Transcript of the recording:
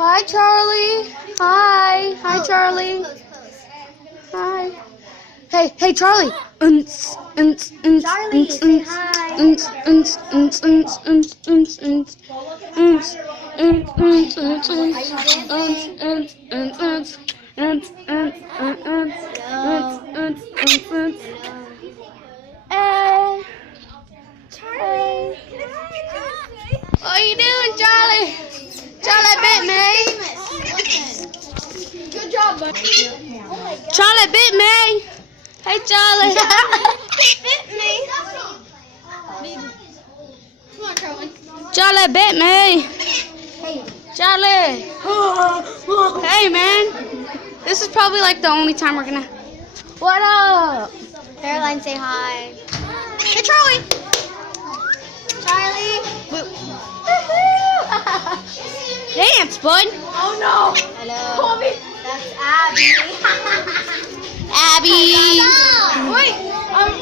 Hi, Charlie. Hi. Hi, Charlie. Hi. Hey, Charlie. Charlie, say hi. Charlie. What are you doing, Charlie? Charlie bit me. Good job, buddy. Charlie bit me. Hey, Charlie. Bit me. Come on, Charlie. Charlie bit me. Hey. Charlie. Hey, man. This is probably like the only time we're gonna. What up? Caroline, say hi. Hey, Charlie. Charlie. Dance, bud. Oh no. Hello. That's Abby. Abby.